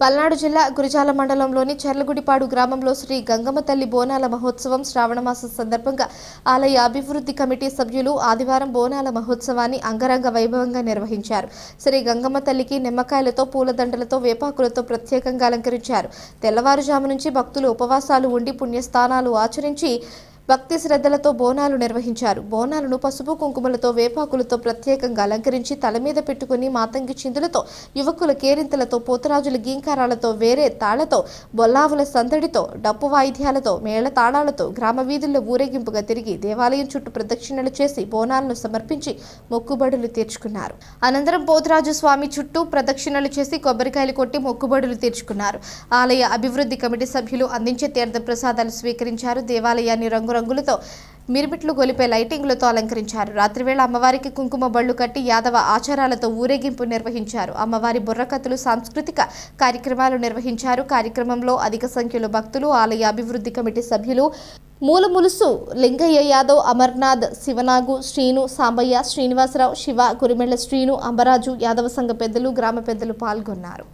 పల్నాడు జిల్లా గురిజాల మండలంలోని చెర్లగుడిపాడు గ్రామంలో శ్రీ గంగమ్మ తల్లి బోనాల మహోత్సవం శ్రావణ మాసం సందర్భంగా ఆలయ అభివృద్ధి కమిటీ సభ్యులు ఆదివారం బోనాల మహోత్సవాన్ని అంగరంగ వైభవంగా నిర్వహించారు. శ్రీ గంగమ్మ తల్లికి నిమ్మకాయలతో, పూలదండలతో, వేపాకులతో ప్రత్యేకంగా అలంకరించారు. తెల్లవారుజాము నుంచి భక్తులు ఉపవాసాలు ఉండి పుణ్యస్నానాలు ఆచరించి భక్తి శ్రద్ధలతో బోనాలు నిర్వహించారు. బోనాలను పసుపు కుంకుమలతో, వేపాకులతో ప్రత్యేకంగా అలంకరించి తల మీద పెట్టుకుని మాతంగి చిందులతో, యువకుల కేరింతలతో, పోతరాజుల గీంకారాలతో, వేరే తాళ్లతో, బొల్లావుల సందడితో, డప్పు వాయిద్యాలతో, మేళ తాళాలతో గ్రామ వీధుల్లో ఊరేగింపుగా తిరిగి దేవాలయం చుట్టూ ప్రదక్షిణలు చేసి బోనాలను సమర్పించి మొక్కుబడులు తీర్చుకున్నారు. అనంతరం పోతరాజు స్వామి చుట్టూ ప్రదక్షిణలు చేసి కొబ్బరికాయలు కొట్టి మొక్కుబడులు తీర్చుకున్నారు. ఆలయ అభివృద్ధి కమిటీ సభ్యులు అందించే తీర్థ ప్రసాదాలు స్వీకరించారు. దేవాలయాన్ని రంగులతో మిరిమిట్లు గొలిపే లైటింగులతో అలంకరించారు. రాత్రివేళ అమ్మవారికి కుంకుమ బళ్ళు కట్టి యాదవ ఆచారాలతో ఊరేగింపు నిర్వహించారు. అమ్మవారి బుర్రకథలు, సాంస్కృతిక కార్యక్రమాలు నిర్వహించారు. కార్యక్రమంలో అధిక సంఖ్యలో భక్తులు, ఆలయ అభివృద్ధి కమిటీ సభ్యులు, మూలములుసు లింగయ్య యాదవ్, అమర్నాథ్, శివనాగు, శ్రీను, సాంబయ్య, శ్రీనివాసరావు, శివ, కురిమెళ్ల శ్రీను, అంబరాజు, యాదవ సంఘ పెద్దలు, గ్రామ పెద్దలు పాల్గొన్నారు.